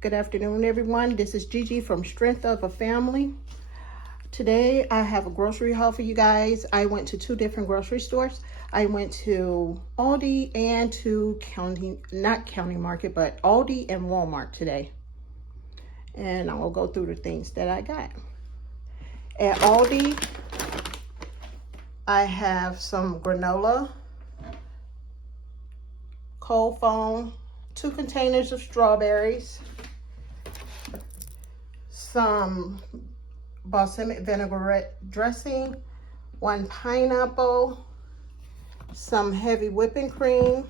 Good afternoon, everyone. This is Gigi from Strength of a Family. Today, I have a grocery haul for you guys. I went to two different grocery stores. I went to Aldi and to not County Market, but Aldi and Walmart today. And I will go through the things that I got. At Aldi, I have some granola, cold foam, 2 containers of strawberries, some balsamic vinaigrette dressing, 1 pineapple, some heavy whipping cream,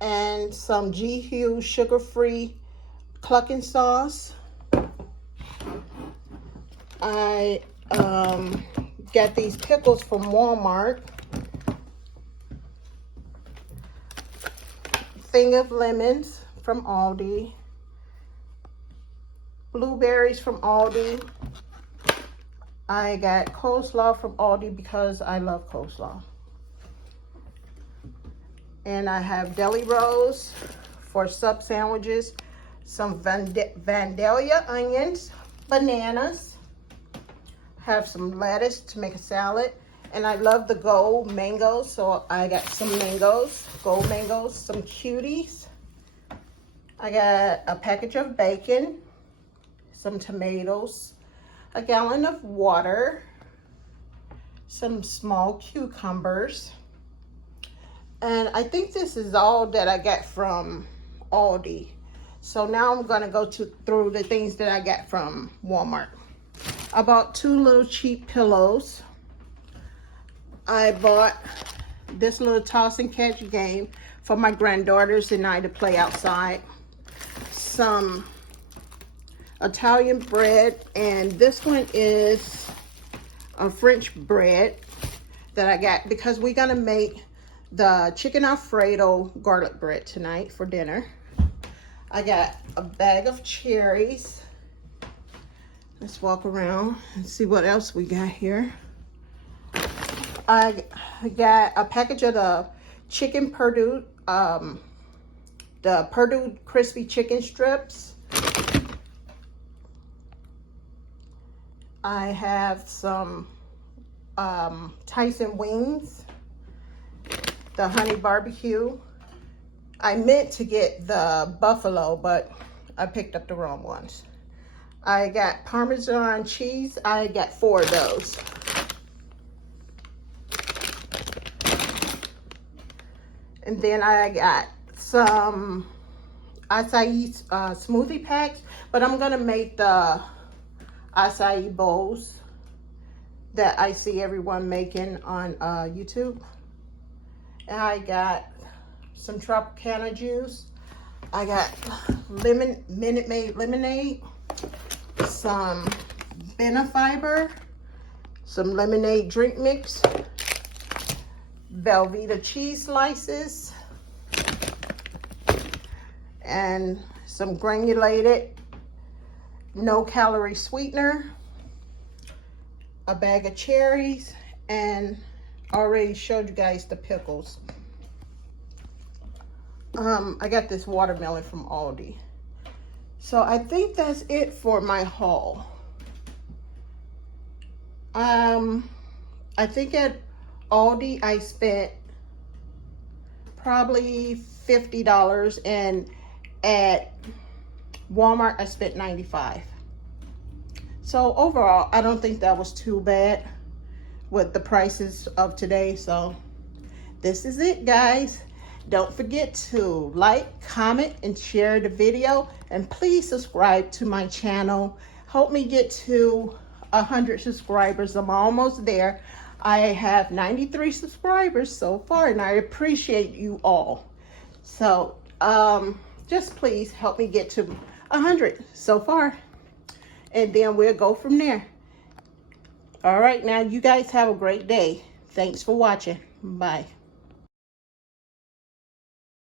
and some G Hughes sugar-free clucking sauce. I got these pickles from Walmart. Thing of lemons from Aldi. Blueberries from Aldi. I got coleslaw from Aldi because I love coleslaw. And I have deli rolls for sub sandwiches, some Vandalia onions, bananas, have some lettuce to make a salad, and I love the gold mangoes, so I got some mangoes, gold mangoes, some cuties. I got a package of bacon, some tomatoes, a gallon of water, some small cucumbers, and I think this is all that I got from Aldi. So now I'm gonna go through the things that I got from Walmart. I bought 2 little cheap pillows. I bought this little toss and catch game for my granddaughters and I to play outside. Some Italian bread, and this one is a French bread that I got because we're gonna make the chicken Alfredo garlic bread tonight for dinner. I got a bag of cherries. Let's walk around and see what else we got here. I got a package of the chicken Perdue, the Perdue crispy chicken strips. I have some Tyson wings, the honey barbecue. I meant to get the buffalo, but I picked up the wrong ones. I got Parmesan cheese. I got 4 of those. And then I got some acai smoothie packs, but I'm gonna make the acai bowls that I see everyone making on YouTube. And I got some Tropicana juice. I got Minute Maid lemonade, some Benefiber, some lemonade drink mix, Velveeta cheese slices, and some granulated no-calorie sweetener, a bag of cherries, and already showed you guys the pickles. I got this watermelon from Aldi. So I think that's it for my haul. I think at Aldi I spent probably $50, and at Walmart I spent $95. So overall, I don't think that was too bad with the prices of today. So this is it, guys. Don't forget to like, comment, and share the video, and please subscribe to my channel. Help me get to 100 subscribers. I'm almost there. I have 93 subscribers so far, and I appreciate you all. So just please help me get to 100 so far, and then we'll go from there. All right, now you guys have a great day. Thanks for watching. Bye.